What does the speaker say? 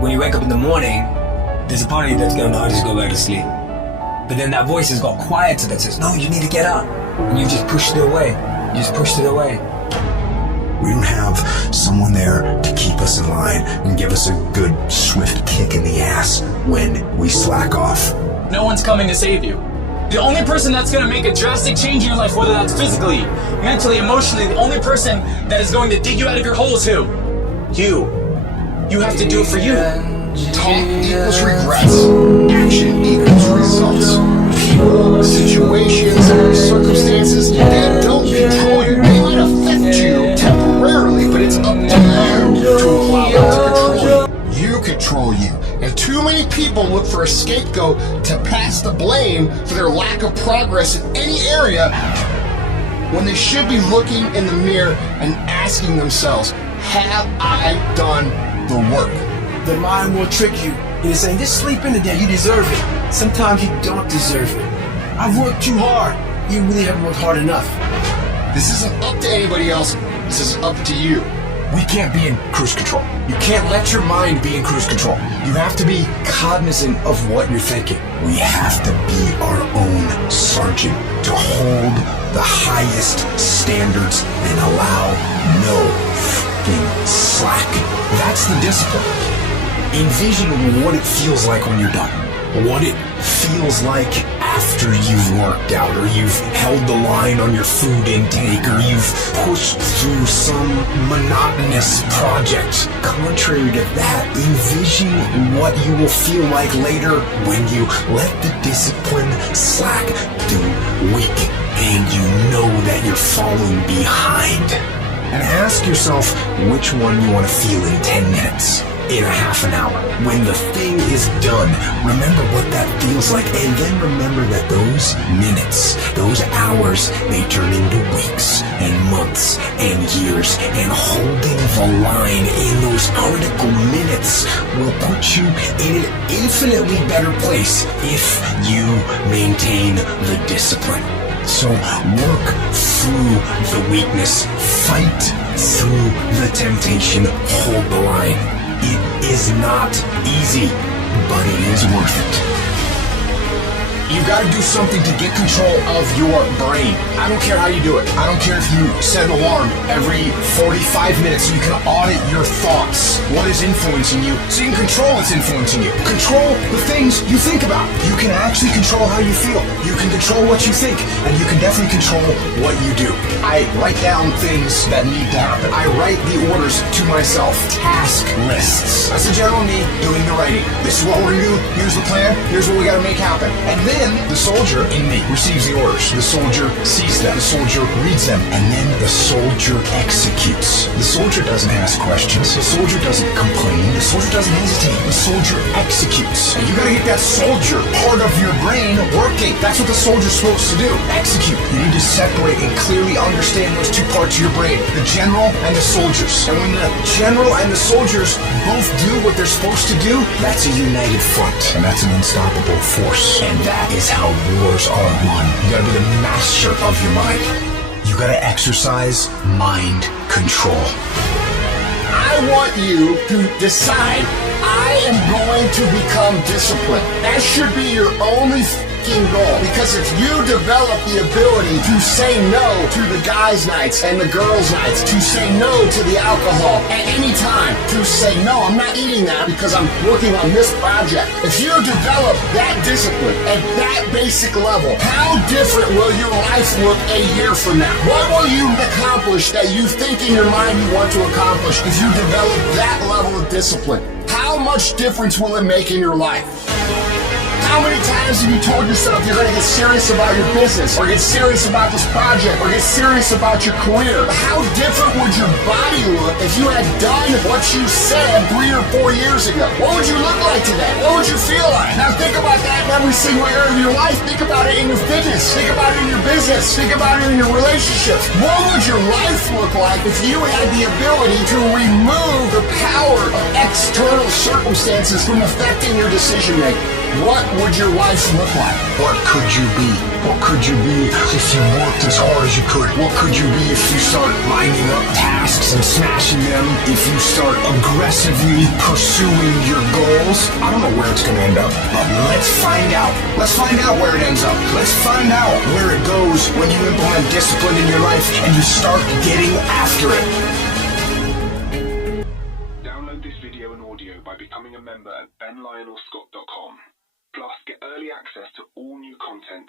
when you wake up in the morning, there's a part of you that's going, no, just go back to sleep. But then that voice has got quieter that says, no, you need to get up. And you just pushed it away. You just pushed it away. We don't have someone there to keep us in line and give us a good, swift kick in the ass when we slack off. No one's coming to save you. The only person that's going to make a drastic change in your life, whether that's physically, mentally, emotionally, the only person that is going to dig you out of your hole is who? You. You have to do it for you. Talk equals regrets. Action equals results. People, situations, circumstances that don't control you. They might affect you temporarily, but it's up to you to allow them to control you. You control you. And too many people look for a scapegoat to pass the blame for their lack of progress in any area when they should be looking in the mirror and asking themselves, have I done the work? The mind will trick you into saying, just sleep in today, you deserve it. Sometimes you don't deserve it. I've worked too hard. You really haven't worked hard enough. This isn't up to anybody else. This is up to you. We can't be in cruise control. You can't let your mind be in cruise control. You have to be cognizant of what you're thinking. We have to be our own sergeant to hold the highest standards and allow no fucking slack. That's the discipline. Envision what it feels like when you're done. What it feels like after you've worked out, or you've held the line on your food intake, or you've pushed through some monotonous project. Contrary to that, envision what you will feel like later when you let the discipline slack through week and you know that you're falling behind. And ask yourself which one you want to feel in 10 minutes. In a half an hour. When the thing is done, remember what that feels like, and then remember that those minutes, those hours, they turn into weeks and months and years, and holding the line in those critical minutes will put you in an infinitely better place if you maintain the discipline. So work through the weakness, fight through the temptation, hold the line. It is not easy, but it is worth it. You've got to do something to get control of your brain. I don't care how you do it. I don't care if you set an alarm every 45 minutes so you can audit your thoughts. What is influencing you so you can control what's influencing you. Control the things you think about. You can actually control how you feel. You can control what you think, and you can definitely control what you do. I write down things that need to happen. I write the orders to myself. Task lists. That's the general me doing the writing. This is what we're going to do. Here's the plan. Here's what we got to make happen. And then the soldier in me receives the orders. The soldier sees them. The soldier reads them. And then the soldier executes. The soldier doesn't ask questions. The soldier doesn't complain. The soldier doesn't hesitate. The soldier executes. And you gotta get that soldier part of your brain working. That's what the soldier's supposed to do. Execute. You need to separate and clearly understand those two parts of your brain. The general and the soldiers. And when the general and the soldiers both do what they're supposed to do, that's a united front. And that's an unstoppable force. And that is how wars are won. You gotta be the master of your mind. You gotta exercise mind control. I want you to decide, I am going to become disciplined. That should be your only goal. Because if you develop the ability to say no to the guys' nights and the girls' nights, to say no to the alcohol at any time, to say no, I'm not eating that because I'm working on this project. If you develop that discipline at that basic level, how different will your life look a year from now? What will you accomplish that you think in your mind you want to accomplish if you develop that level of discipline? How much difference will it make in your life? How many times have you told yourself you're going to get serious about your business, or get serious about this project, or get serious about your career? How different would your body look if you had done what you said 3 or 4 years ago? What would you look like today? What would you feel like? Now think about that in every single area of your life. Think about it in your fitness. Think about it in your business. Think about it in your relationships. What would your life look like if you had the ability to remove the power of external circumstances from affecting your decision making. What would your life look like? What could you be? What could you be if you worked as hard as you could? What could you be if you start lining up tasks and smashing them? If you start aggressively pursuing your goals? I don't know where it's going to end up, but let's find out. Let's find out where it ends up. Let's find out where it goes when you implement discipline in your life and you start getting after it. Download this video and audio by becoming a member at benlionelscott.com. Plus, get early access to all new content